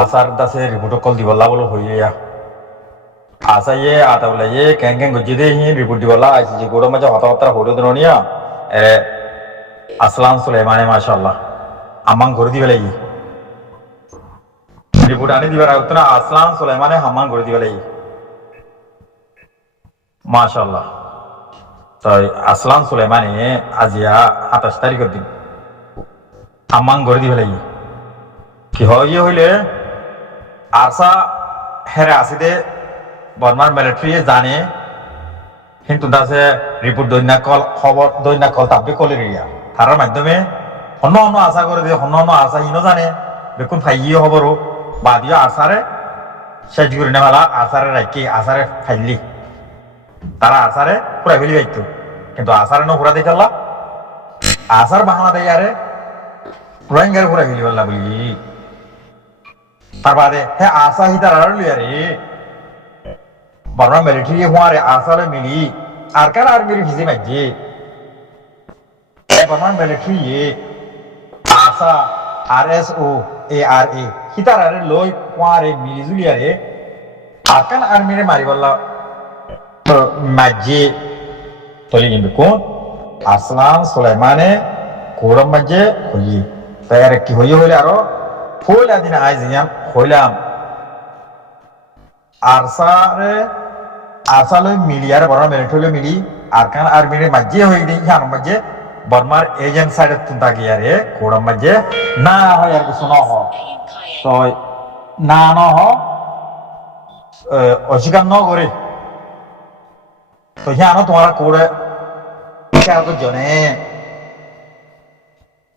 asar dase report call di balla bolo hoye ya asa ye ata bole ye ken ken gojide hin report di balla aisi je godo maja hata hata hodo dinonia aslan sulaimane mashallah amang gori di bele yi report ani dibar utna aslan sulaimane amang gori di bele yi mashallah তো আসলাম সুলাইমানে আজিয়া 28 তারিখের দিন আম্মাং গড়ি দিবে লাগি কি হয় হইলে ARSA হেরে আসিদে বর্মার মিলিটারি জানে কিন্তু দাসে রিপোর্ট দৈনা কল খবর দৈনা কল তাববে কলে রিয়া তার মাধ্যমে অন্য অন্য আশা করে দিয়ে অন্য অন্য আশা হিনো জানে বেকুন ফাইয়ে খবরও বাদিও আসারে শেষ করে নেওয়ালা আসারে রাখি আসারে ফাইলি তারা আসারে পুরা ফেলি যাইতো কিন্তু আসারে ন পুরা দেখাল্লা আসার বাহানা দেয় আরে রোহিঙ্গার পুরা ফেলি বললা বলি তার বাদে হ্যাঁ আসা হিতার আর লিয়া রে বর্মা মিলিটারি হওয়ারে আসারে মিলি আর কার আর মিলি ভিজে মাঝে বর্মা মিলিটারি আসা RSO ARA হিতার আরে লই হওয়ারে মিলি জুলিয়ারে আর কার আর মিলে মারি বললা মাঝে তলি কিন্তু কোন আসলাম সুলাইমানে কোরম মাঝে হই তাই আর কি হই হইলে আরো ফুল আদিন আইজিয়াম হইলাম আরসারে আসালে মিলিয়ার বড় মিলিটারি মিলি আরকান আর্মির মাঝে হই দি হান মাঝে বর্মার এজেন্ট সাইড তুনতা গিয়ারে কোরম মাঝে না হয় আর কিছু না হ তো না না হ অস্বীকার ন করে তো জানো তোমার কোড়ে তো জনে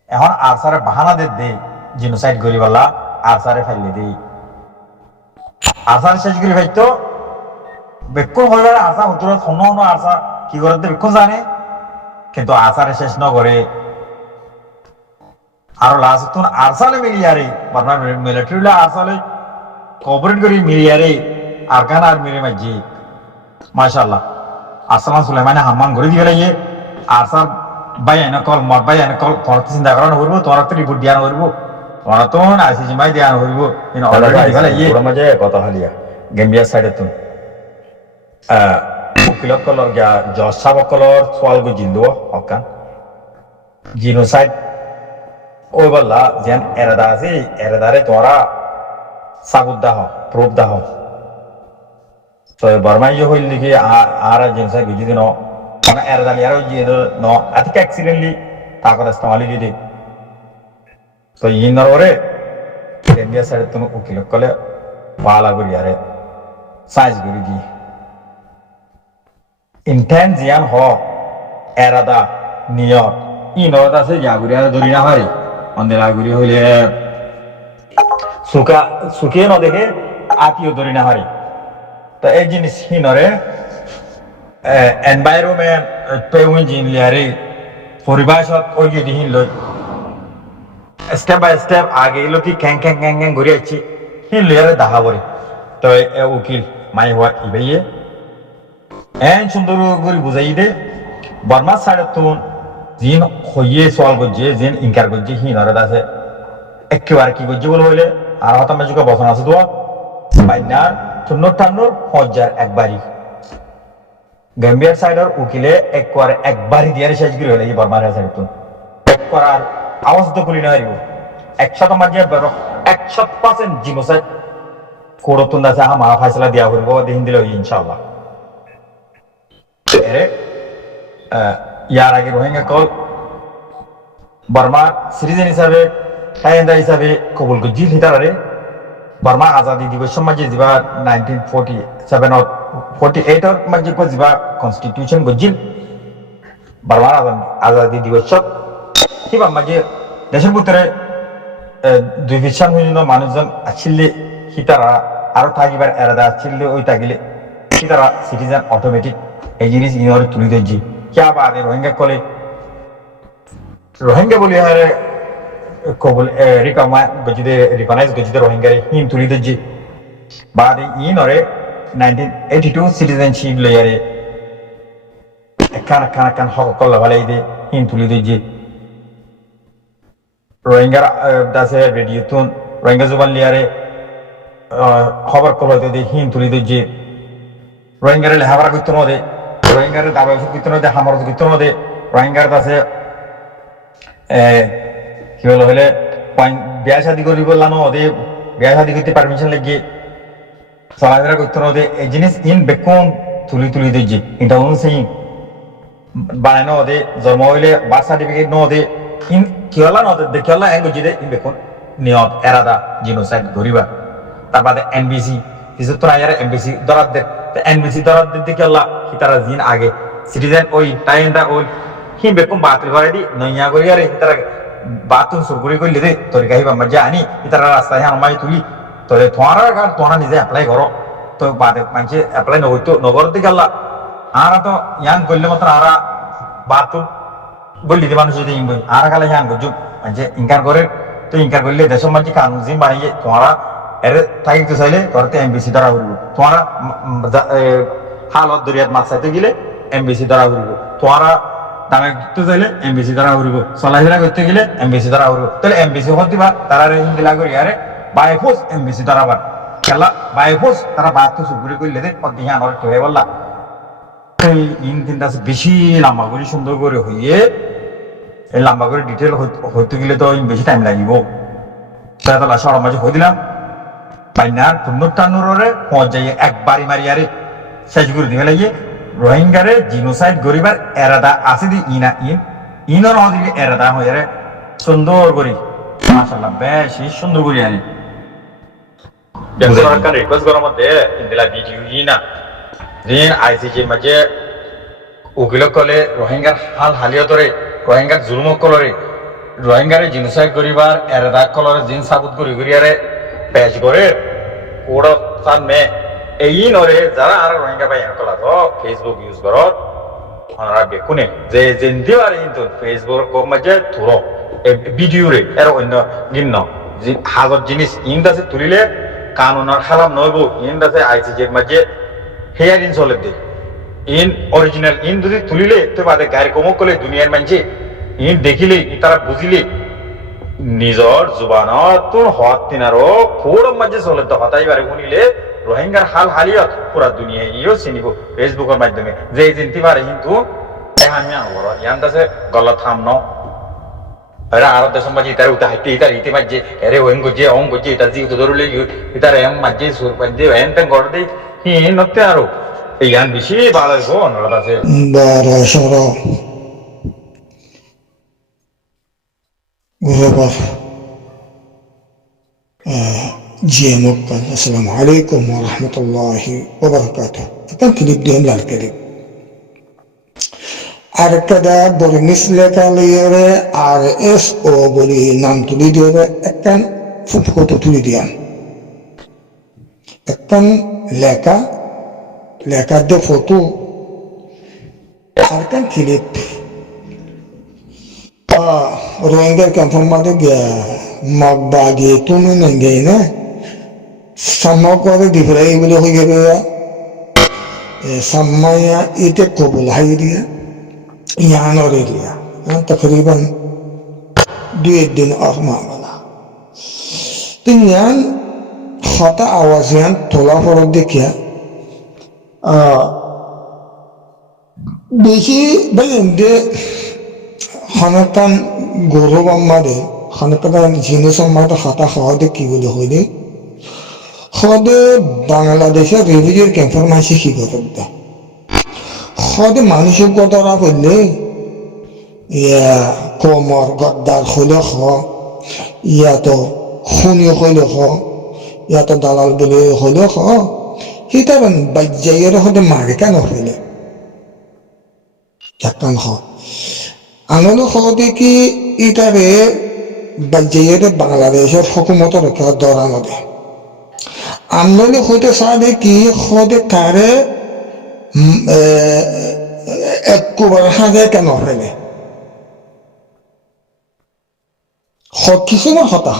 এখন আরসারে বাহানা দে জিনোসাইড করি বলা আরসারে ফেলে দি আরসারে শেষ করি ভাইতো বেক্ষণ হইবার আশা হতো অন্য অন্য আশা কি করে বেক্ষণ জানে কিন্তু আরসারে শেষ ন করে আরো লাস্ট তুমি আরসালে মিলিয়ারে বর্মা মিলিটারি আরসালে কোঅপারেট করি মিলিয়ারে আরকান আর মিলে মাঝি মাশাআল্লাহ আসলাম সুলাইমানে হাম্মান ঘুরে দিয়ে গেলে আর স্যার ভাই এনে কল মর ভাই এনে কল তোমার তো চিন্তা করানো করবো তোমার তো রিপোর্ট দিয়া করবো তোমার তো আইসিজি মাই দিয়া করবো মাঝে কথা হলিয়া গেম্বিয়া সাইডে তুমি উকিল কলর গিয়া জজ সাহেব কলর সোয়াল গো জিন্দো হকান জিনোসাইড ওই বললা যেন এরাদা আছে এরাদারে তোরা সাবুত দাহ প্রুফ দাহ তো বর্মাই হইল দেখি আর জিনোসাইড বুঝি দিন মানে এরাদালি আর ওই ন আতিক অ্যাক্সিডেন্টলি তাকর ইস্তেমালি দিদি তো ইনর ওরে ইন্ডিয়া সাইডে তুমি উকিল কলে বালা করি আরে সাইজ করি দি ইন্টেন্ট জিয়ান হ এরাদা নিয়ত ইনর আছে জাগুরি আর ধরি না পারি অন্দে লাগুরি হইলে সুকা সুকিয়ে ন দেখে আতিও ধরি না পারি তো এই জিনিস হিনরে এনভাইরনমেন্ট পেউন জিন লিয়ারে পরিবেশত ওই যে দিন লই স্টেপ বাই স্টেপ আগে এলো কি ক্যাং ক্যাং ক্যাং ক্যাং ঘুরে আছি হিন লিয়ারে দেখা পড়ে তো উকিল মাই হওয়া ইবাইয়ে এন সুন্দর করে বুঝাই দে বর্মা সাইড তো জিন হইয়ে সওয়াল করছে জিন ইনকার করছে হিনরে দাসে একেবারে কি করছে বলে হইলে আর হতাম যুগে বসন আছে তো বাইনার চুন্নর টান্নর হজার একবারই গম্বিয়ার সাইডর উকিলে একবারই দিয়ে শেষ করে হলে বর্মার সাইড তো এক করার আওয়াজ তো করি না হারিব 100 মাঝে 100% জিনোসাইড কোড়তুন আছে আমার ফাইসলা দিয়া করব দিন দিলে ইনশাআল্লাহ এরে ইয়ার আগে রোহিঙ্গা কল বর্মা সিটিজেন হিসাবে টাইন্দা হিসাবে কবুল করে জিল হিতারে বর্মা আজাদি দিবস সমাজে দিবা 1947 অর 48 অর মাঝে কো দিবা কনস্টিটিউশন গজিল বর্মা আজাদি দিবস কিবা মাঝে দেশের ভিতরে দুই বিশাল হইল মানুষজন আছিলে হিতারা আরো থাকিবার এরাদা আছিলে ওই থাকিলে হিতারা সিটিজেন অটোমেটিক এই জিনিস ইনরে তুলি দেজি क्या बात है रोहिंग्या कले रोहिंग्या बोली है कबुल रिकमा गजिदे रिकॉग्नाइज गजिदे रोहिंग्या हिम तुली देजी बाद इन और 1982 सिटीजनशिप ले यारे कान हक कल वाले दे हिम तुली देजी रोहिंग्या दासे रेडियो तुन रोहिंग्या जुबान ले यारे খবর কলতে দিয়ে হিন তুলি দিয়ে যে রোহিঙ্গারে লেহাপড়া করতে নদে রোহিঙ্গারে দাবা ওষুধ করতে নদে হামর করতে নদে রোহিঙ্গার কাছে কি বলে হলে বিয়া শাদি করি বললাম ওদের বিয়া শাদি করতে পারমিশন লেগে চলাফেরা করতে নদে এই জিনিস ইন বেকুন তুলি তুলি দিয়ে এটা অনুসেই বানানো ওদের জন্ম হইলে বার্থ সার্টিফিকেট নদে ইন কি হলা নদে দেখি হলা এন বুঝি দে ইন বেকুন নিয়ত এরাদা জিনোসাইড গরিবা তারপরে এনবিসি কিছু তো নাই এমবিসি দরাদ দে এনবিসি দরাদ দিতে কি হলা কি তারা দিন আগে সিটিজেন ওই টাইমটা ওই হি বেকুন বাতিল করে দি নইয়া করি আরে তারা বাতুন সুরগুড়ি করলে দে তোর গাইবা মজা আনি তারা রাস্তায় আমায় তুলি তোরে তোমারা নিজে এপ্লাই করো তো বাদে মানুষে এপ্লাই নগরতো নগরতে গেলা আরা তো ইয়ান করলে মতো আরা বাতুন বললি যে মানুষ যদি ইংবই আর খালে ইয়ান করছো মানে ইনকার করে তো ইনকার করলে দেশের মানুষ কানুন জিম বানিয়ে তোমারা এর থাকিতে চাইলে তোর তো এমবিসি দ্বারা উড়ব তোমারা হালত দরিয়াত মাছ চাইতে গেলে এমবিসি দ্বারা উড়ব তোমারা দামে দিতে চাইলে এমবিসি দ্বারা উড়ব চলাফেরা করতে গেলে এমবিসি দ্বারা উড়ব তাহলে এমবিসি হত দিবা তারা হিন্দিলা করি আরে বাইফোস এমবিসি দ্বারা বার খেলা বাইফোস তারা বাহাত্তর সুপুরি করলে দে ইয়ান অনেক হয়ে বললা এই ইন তিনটা বেশি লম্বা করে সুন্দর করে হইয়ে এই লম্বা করে ডিটেল হইতে গেলে তো বেশি টাইম লাগিব তাহলে সবার মাঝে হয়ে দিলাম বাইনার পুনরুত্থানরে পৌঁছাইয়ে একবারই মারি আরে শেষ করে দিবে লাগিয়ে রোহিঙ্গারে জিনোসাইড গরিবার এরাদা আছে দি ইনা ইনর দিকে এরাদা হয়ে রে সুন্দর করি মাশাআল্লাহ বেশি সুন্দর করি আরে সরকার রিকোয়েস্ট করার মধ্যে ইন্দিলা ভিডিও ইনা রিন আইসিজি মাঝে উকিল কলে রোহিঙ্গার হাল হালিয়তরে রোহিঙ্গার জুলুম কলরে রোহিঙ্গারে জিনোসাইড গরিবার এরাদা কলরে জিন সাবুত করি গরিয়ারে পেশ করে ওড় সান মে এই নরে যারা আর রোহিঙ্গা ভাই কলা তো ফেসবুক ইউজ করো আমরা বেকুনে যে জিন্দি বারে কিন্তু ফেসবুক মাঝে থুরো ভিডিও রে এর অন্য গিন্ন হাজার জিনিস ইন্দাসে তুলিলে কানুনার খারাপ নইব ইন্দাসে আইসিজির মাঝে হেয়ার ইন চলে দে ইন অরিজিনাল ইন যদি তুলিলে তো বাদে গায়ের কমক করলে দুনিয়ার মানছে ইন দেখিলে তারা বুঝিলে নিজর জুবানত তোর হত তিনারও ফোরম মাঝে চলে তো হতাই বারে শুনিলে রোহিঙ্গার হাল হালিয়ত পুরা দুনিয়া ইও চিনিব ফেসবুকের মাধ্যমে যে চিনতে পারে কিন্তু আমি আনবো ইয়ান দাসে গলা থাম ন এরা আরো দেশ মাঝে ইতার উঠা হাইতে ইতার ইতে মাঝে এরে ওয়েন গজে অং গজে ইতার জি তো ধরলে ইতার এম মাঝে সুর পাঞ্জে এন তেন গড় দেই হি নতে আরো এই গান বেশি ভালো গো নড়া দাসে বারাশারা غربة جيموكا السلام عليكم ورحمة الله وبركاته فكان كليب ديهم للكليب أركدا برمثل كاليرة RSO بولي نام تولي ديره أكن فوتو تولي ديان أكن لكا دي فوتو أركن كليب রোহিঙ্গার ক্যাম্পের মাঝে মগবাগে তুমি নেই না সাম্মা করে দিফরাই বলে হয়ে গেবে সাম্মায়া ইতে কবুল হাই দিয়া ইয়ানরে দিয়া তকরিবান 2 দিন আর মামলা তিন হতা আওয়াজ ইয়ান তোলা ফরক দেখিয়া বেশি বাইন্দে খানাকান গৌরব আমাদের খানাকান জিনিস আমাদের হাতা খাওয়াতে কি বলে হইলে সদে বাংলাদেশের রেভিউর ক্যাম্পের মাসে কি করতে সদে মানুষের কথা বললে ইয়া কমর গদ্দার হইলে খ ইয়া তো খুনি হইলে খ ইয়া তো দালাল বলে হইলে খ সেটা বাজ্যাইয়ের সদে মারে কেন হইলে একখান হ আনন্দ হতে কি ইটারে বাজ্যাইয়ের বাংলাদেশের হুকুমত রক্ষা দরানো দেয় আন্দোলন হইতে সাথে কি হতে কারে একবার হাতে কেন ফেলে কিছু না হতা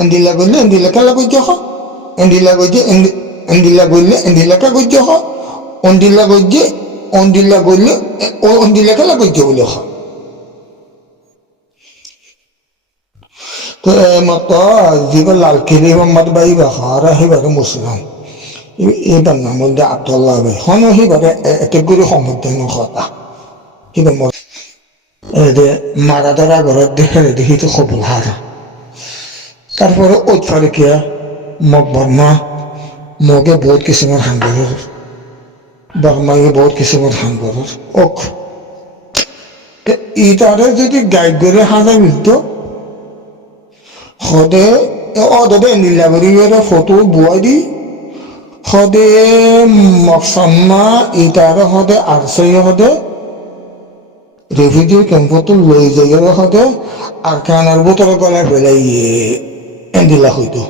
এন্দিলা গইলে এন্দিলা কালা গইতে হ এন্দিলা গইতে এন্দিলা গইলে এন্দিলা কা গইতে হ অন্দিলা গইতে অন্দিলা গইলে অন্দিলা কালা গইতে বলে হ তো মত যিবোৰ লালকিলি সম্বাদ বাই বাখাৰ সেইবাৰে মুছলাম এইবাৰ নাম মধ্যে আব্দুল্লাহ বাই হন সেইবাৰে একেগুৰি সম্বুদ্ধ কথা সেইবাৰ মোৰ মাৰা ধৰা ঘৰত দেখে দেখিতো খবর হারা তারপরে ঐতফারিকিয়া মগ বর্মা মগে বহুত কিছুমান হাঙ্গরের বর্মাকে বহুত কিছুমান হাঙ্গরের ওক ইটারে যদি গাইড করে হাজার মিলত সদে অদে নীলাবরীরে ফটো বুয়াই দি সদে মকসাম্মা ইটারে সদে আরসাই সদে রেফিউজি ক্যাম্পত লৈ যাই সদে আর কানার বোতল গলায় বেলাই এন্দিলা হইতো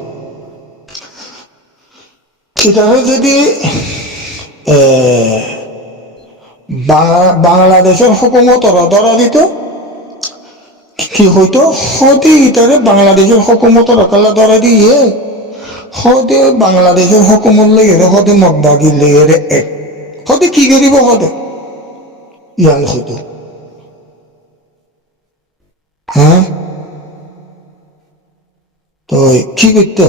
ইটারে যদি বাংলাদেশের হুকুমতরা ধরা দিত কি হইতো সদি ইটারে বাংলাদেশের হুকুমতরা কালা ধরা দিয়ে সদে বাংলাদেশের হুকুমত লেগে সদে মগবাগি লেগে এক সদে কি করিব সদে ইয়ান হইতো হ্যাঁ তো কি করতো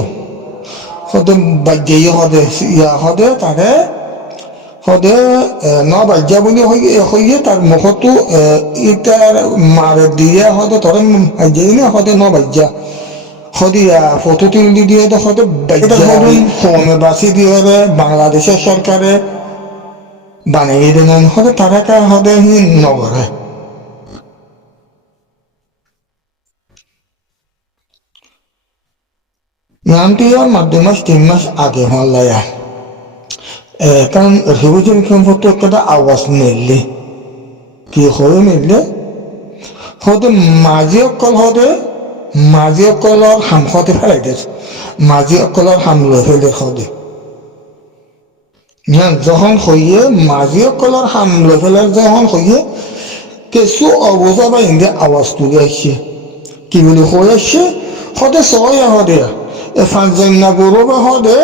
সদে বাজ্যে সদে ইয়া সদে তারে সদে ন বাজ্যা বুলি হইয়ে তার মুখতো ইটার মার দিয়ে সদে ধরে বাজ্যে না সদে ন বাজ্যা সদিয়া ফটো তুলি দিয়ে তো সদে বাজ্যা কমে বাসি দিয়ে বাংলাদেশের সরকারে বানিয়ে দিলেন সদে তারা কা সদে হি নগরে নামটি মাধ্যম মাস 3 মাস আগে হল্লায়া কারণ রিভিশন ক্যাম্পত একটা আওয়াজ নিলে কি হয়ে নিলে হতে মাঝি অকল হতে মাঝি অকলর হাম হতে ফেলাই দে মাঝি অকলর হাম লৈ ফেলে হতে যখন হইয়ে মাঝি অকলর হাম লৈ ফেলার যখন হইয়ে কিছু অবস্থা বা ইন্দিয়া আওয়াজ তুলে আসছে কি বলে হয়ে আসছে হতে সবাই হতে ফাঁসজন্যা গরু বা হদে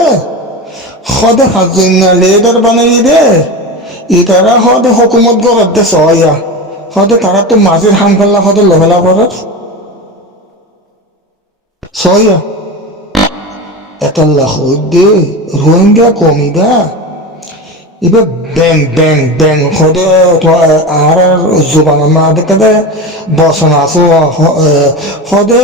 সদে ফাঁসজন্যা লেদার বানাই দে ইতারা হদে হুকুমত গরত দে সহায়া হদে তারা তো মাঝের হাম ফেললা হদে লভেলা পড়ে সহায়া এতল্লা হইদে রোহিঙ্গা কমিবা এবার ব্যাং ব্যাং ব্যাং হদে আর জোবানা মা দেখে বসনা আসো হদে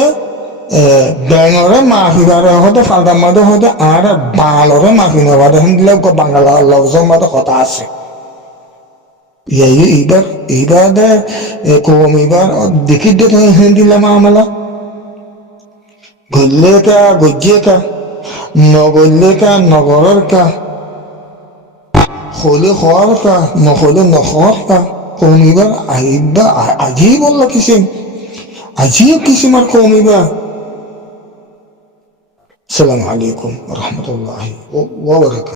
ব্যাঙরে মাফি বারে হতে ফালদা মাদে হতে আর বাঙালরে মাফি না বাদে হিন্দিলে বাঙালা লফজর মাদে কথা আছে এইবার দে কম এবার দেখি দে হিন্দিলে মামলা গল্লে কা গজ্জে কা নগল্লে কা নগরের কা হলে হওয়ার কা নহলে নহর কা কম এবার আহিবা আজি বললো কিসিম আজিও কিসিমার কম এবার السلام عليكم ورحمة الله وبركاته